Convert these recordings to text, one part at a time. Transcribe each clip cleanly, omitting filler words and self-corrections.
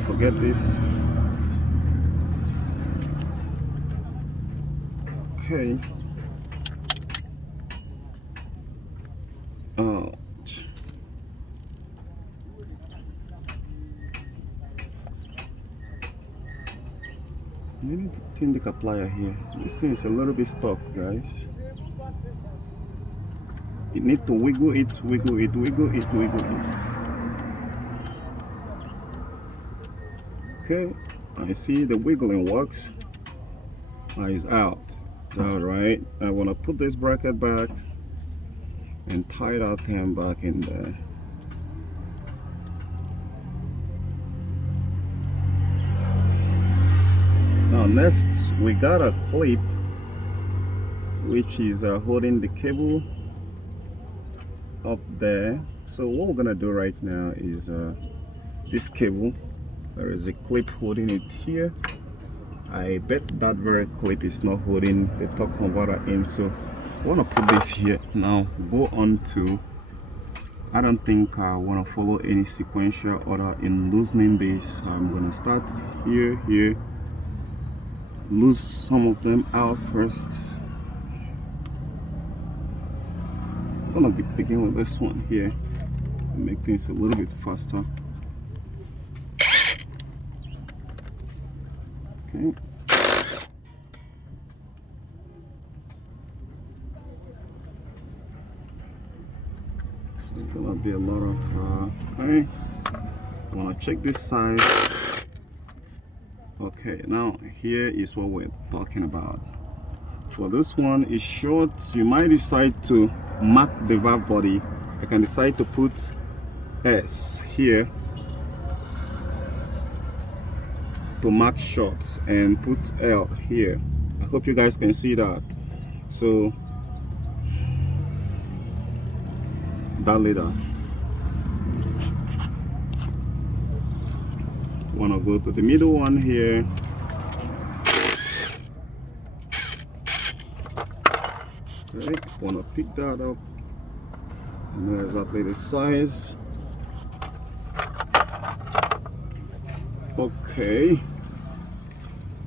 forget this. Okay. Ouch. Maybe the plier here. This thing is a little bit stuck, guys. You need to wiggle it, wiggle it, wiggle it, wiggle it. Okay, I see the wiggling works. It's out. Alright, I want to put this bracket back and tie that thing back in there. Now next we got a clip which is holding the cable up there. So what we're gonna do right now is this cable, there is a clip holding it here. I bet that very clip is not holding the torque converter in, so I want to put this here. Now go on to, I don't think I want to follow any sequential order in loosening this. I'm gonna start here, lose some of them out first. I'm gonna begin with this one here and make things a little bit faster. Okay. There's gonna be a lot of okay. I wanna check this side. Okay, now here is what we're talking about. For this one is short, you might decide to mark the valve body. I can decide to put S here to mark short and put L here. I hope you guys can see that. So that later, want to go to the middle one here. Okay, want to pick that up. I know exactly the size. Okay,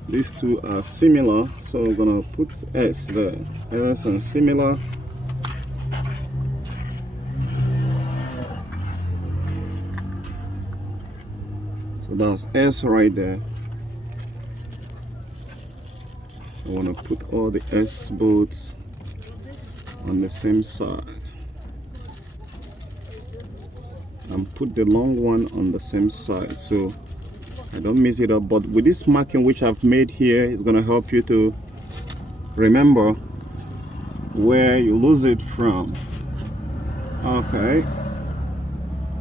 these two are similar, so we're gonna put S there. S and similar. So that's S right there. I want to put all the S bolts on the same side and put the long one on the same side so I don't mess it up. But with this marking which I've made here, it's going to help you to remember where you lose it from. Okay,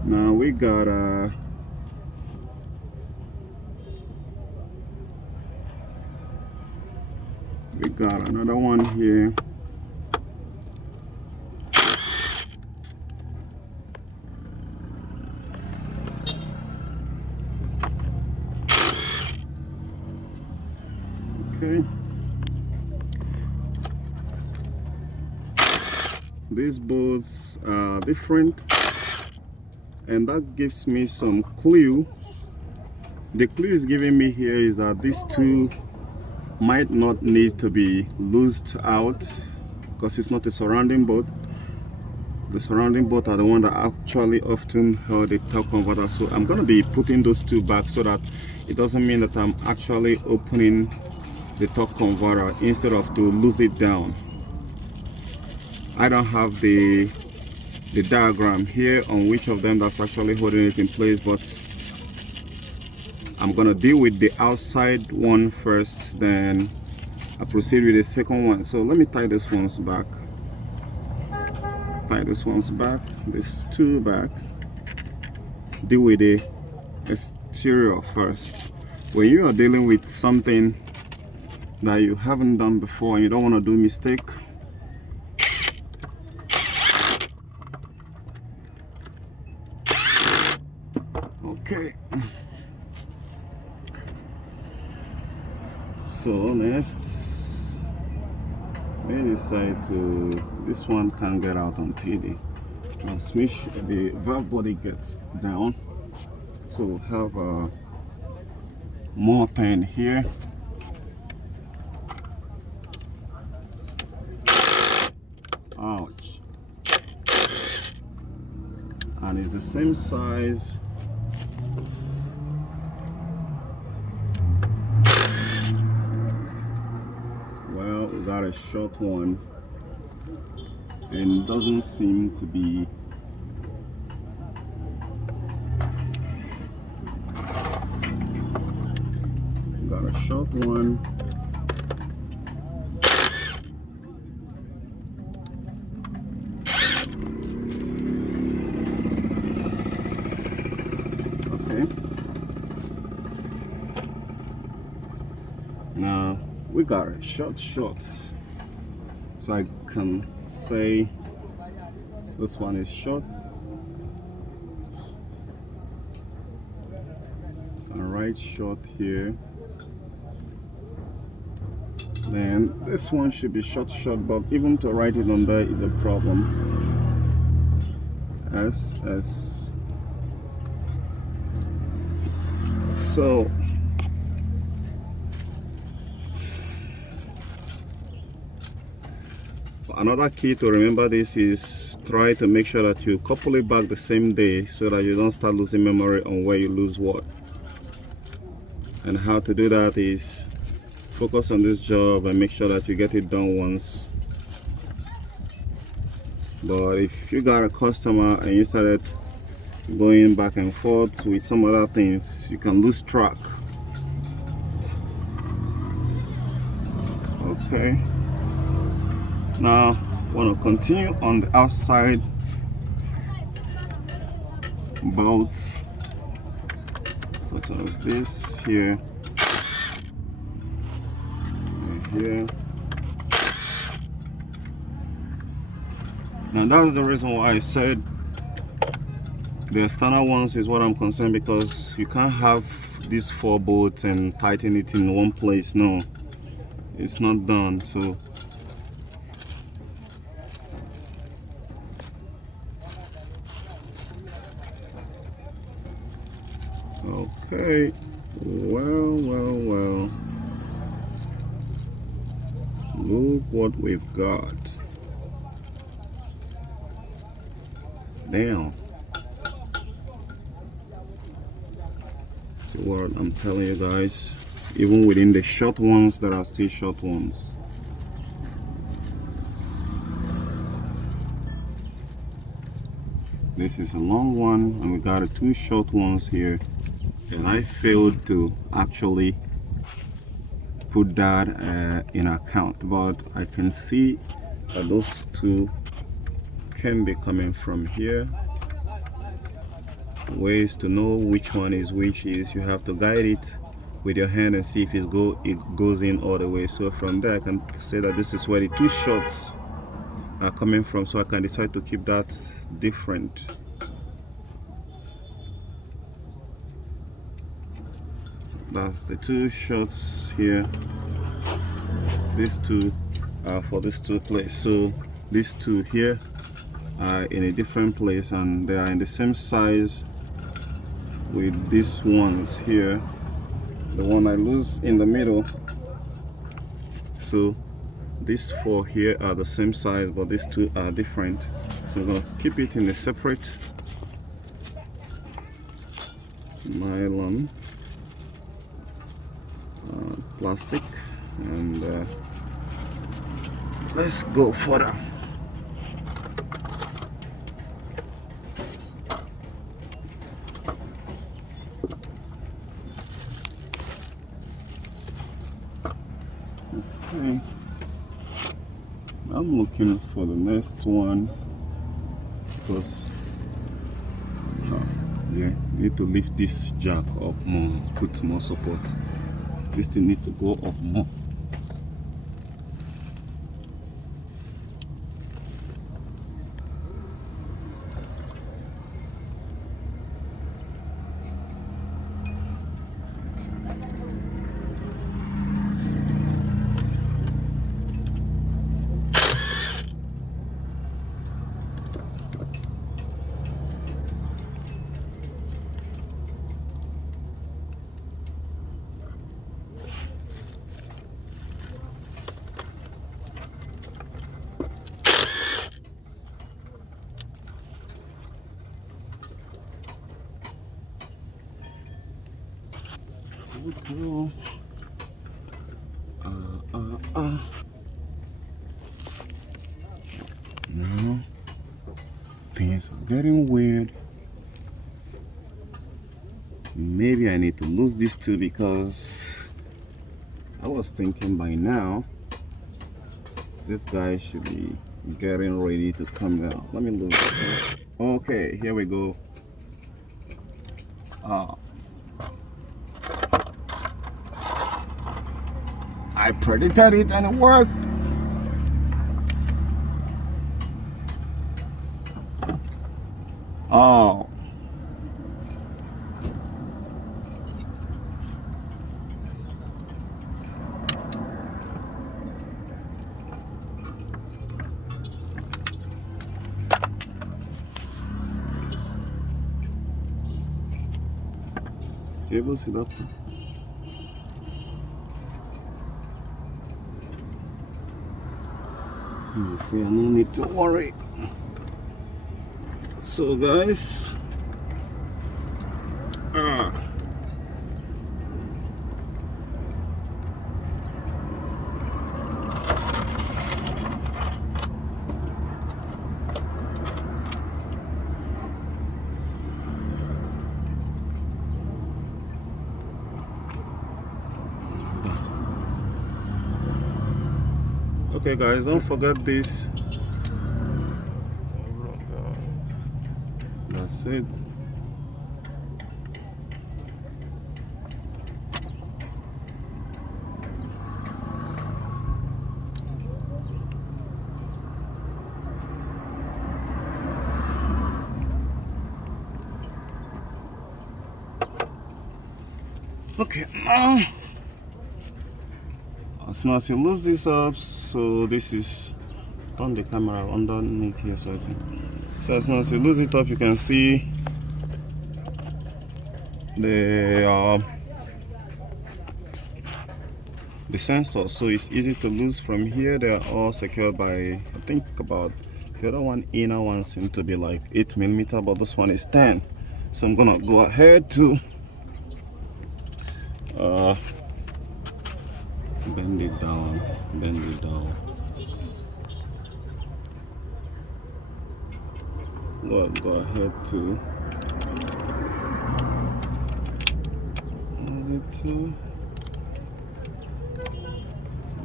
now we got another one here. Okay, these bolts are different, and that gives me some clue. The clue is giving me here is that these two might not need to be loosed out because it's not a surrounding bolt. The surrounding bolt are the one that actually often hold the torque converter. So I'm going to be putting those two back so that it doesn't mean that I'm actually opening the torque converter instead of to lose it down. I don't have the diagram here on which of them that's actually holding it in place, but I'm gonna deal with the outside one first, then I proceed with the second one. So let me tie this ones back. Tie this ones back, this two back. Deal with the exterior first. When you are dealing with something that you haven't done before and you don't want to do mistake, okay. So next, we decide to, this one can't get out until the transmission, the valve body gets down. So we'll have more pain here. Ouch. And it's the same size. Well, we got a short one, and it doesn't seem to be got a short one. Okay. Now we got a short. So I can say this one is short. And right short here. Then this one should be short, but even to write it on there is a problem. SS. So another key to remember this is try to make sure that you couple it back the same day so that you don't start losing memory on where you lose what. And how to do that is focus on this job and make sure that you get it done once. But if you got a customer and you started going back and forth with some other things, you can lose track. Okay. Now I want to continue on the outside bolts, such as this here and here. Now that's the reason why I said the external ones is what I'm concerned, because you can't have these 4 bolts and tighten it in one place. No, it's not done. So okay, well, look what we've got. Damn. See what I'm telling you guys, even within the short ones, there are still short ones. This is a long one, and we got 2 short ones here, and I failed to actually put that in account, but I can see that those 2 can be coming from here. Ways to know which one is which is you have to guide it with your hand and see if it goes in all the way. So from there I can say that this is where the 2 shorts are coming from, so I can decide to keep that different. That's the 2 shorts here. These 2 are for these 2 places. So these 2 here are in a different place, and they are in the same size with these ones here. The one I lose in the middle. So these 4 here are the same size, but these 2 are different. So I'm gonna keep it in a separate nylon plastic, and let's go further. Okay, I'm looking for the next one, because yeah, need to lift this jack up more, put more support. This thing need to go up more. we go. No, things are getting weird. Maybe I need to lose this too, because I was thinking by now this guy should be getting ready to come out. Let me lose this. Okay, here we go. I predicted it and it worked. Oh. Cable sit up. No need to worry. So guys, okay guys, don't forget this. That's it. Okay, now as soon as you lose this up, so this is, turn the camera underneath here so I can. So as soon as you lose it up, you can see the sensor. So it's easy to lose from here. They are all secured by, I think about the other one, inner one seems to be like 8mm, but this one is 10. So I'm gonna go ahead to bend it down. Go ahead to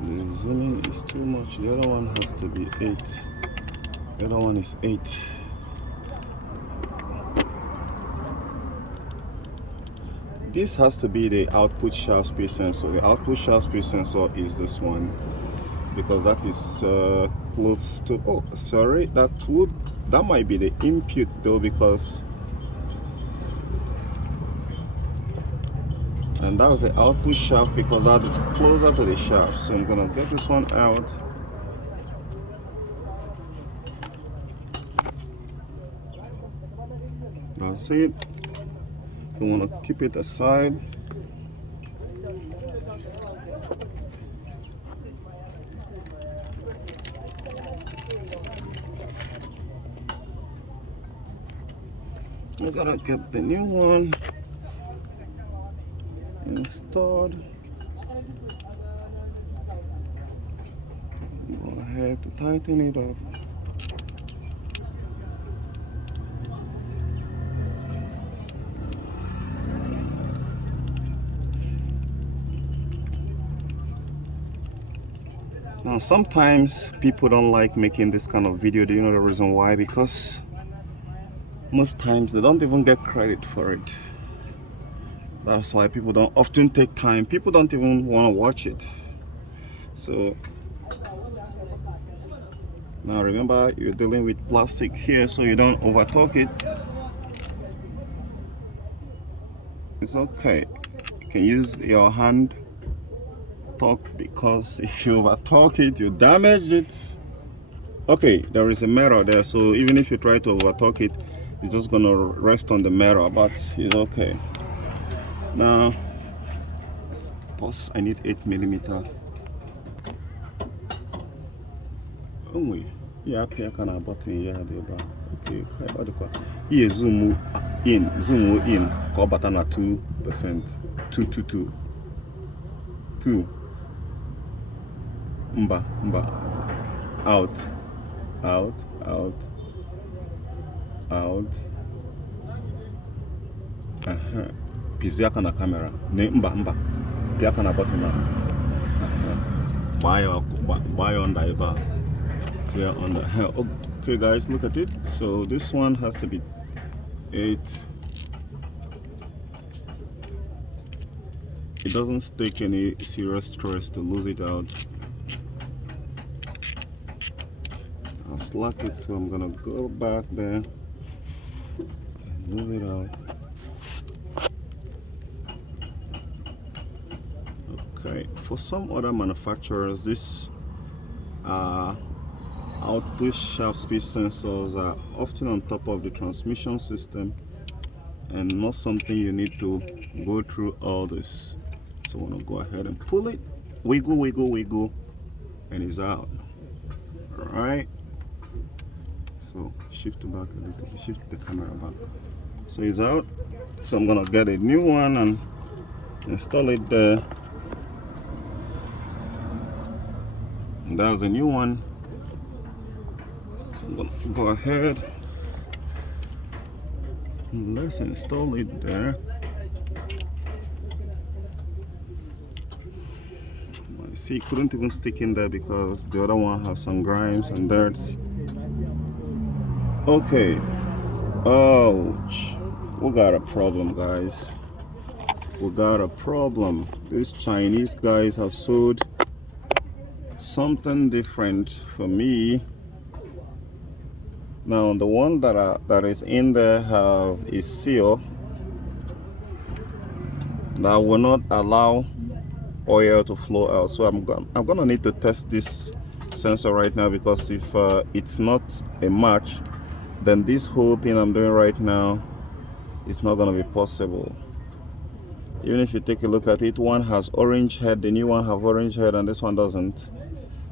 the zooming is too much. The other one has to be 8. The other one is 8. This has to be the output shaft speed sensor. The output shaft speed sensor is this one, because that is close to, oh sorry, that might be the input though, because, and that's the output shaft, because that is closer to the shaft. So I'm gonna get this one out. That's it. You want to keep it aside. I gotta get the new one installed. Go ahead to tighten it up. Now sometimes people don't like making this kind of video. Do you know the reason why? Because most times they don't even get credit for it. That's why people don't often take time. People don't even want to watch it. So now remember, you're dealing with plastic here, so you don't overtalk it. It's okay. You can use your hand talk, because if you overtalk it, you damage it. Okay, there is a mirror there, so even if you try to overtalk it, it's just gonna rest on the mirror, but it's okay. Now pause. I need 8mm. Only yeah, here can I button here okay, here zoom in, call button at 2%, 222. 2. Mba. Out. Piziaka na camera. Mba. Piaka na button na. Buy under eba. Clear under. Okay guys, look at it. So this one has to be 8. It doesn't take any serious stress to lose it out. I'll slack it, so I'm gonna go back there and lose it out. Okay, for some other manufacturers, this output shaft speed sensors are often on top of the transmission system and not something you need to go through all this. So I'm gonna go ahead and pull it, wiggle, and it's out. All right. So shift back a little bit, shift the camera back. So it's out. So I'm gonna get a new one and install it there. And that's a new one. So I'm gonna go ahead and let's install it there. See, it couldn't even stick in there because the other one has some grimes and dirts. Okay. Ouch. We got a problem, guys. We got a problem. These Chinese guys have sold something different for me. Now the one that is in there have a seal that will not allow oil to flow out. So I'm gonna need to test this sensor right now, because if it's not a match, then this whole thing I'm doing right now is not gonna be possible. Even if you take a look at it, one has orange head, the new one have orange head, and this one doesn't.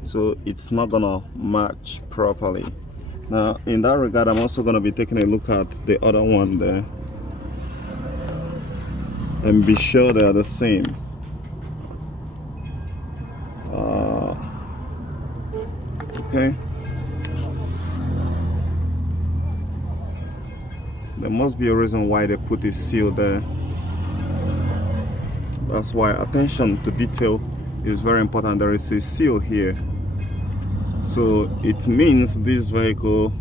So it's not gonna match properly. Now in that regard, I'm also gonna be taking a look at the other one there and be sure they are the same. Okay, there must be a reason why they put this seal there. That's why attention to detail is very important. There is a seal here, so it means this vehicle,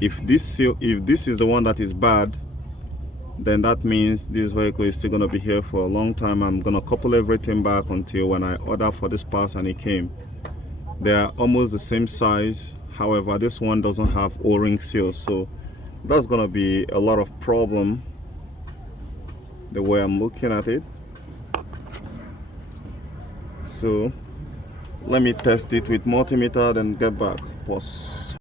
if this is the one that is bad, then that means this vehicle is still going to be here for a long time. I'm going to couple everything back until when I order for this parts and it came. They are almost the same size, however this one doesn't have o-ring seal, so that's going to be a lot of problem the way I'm looking at it. So let me test it with multimeter, then get back. Pause.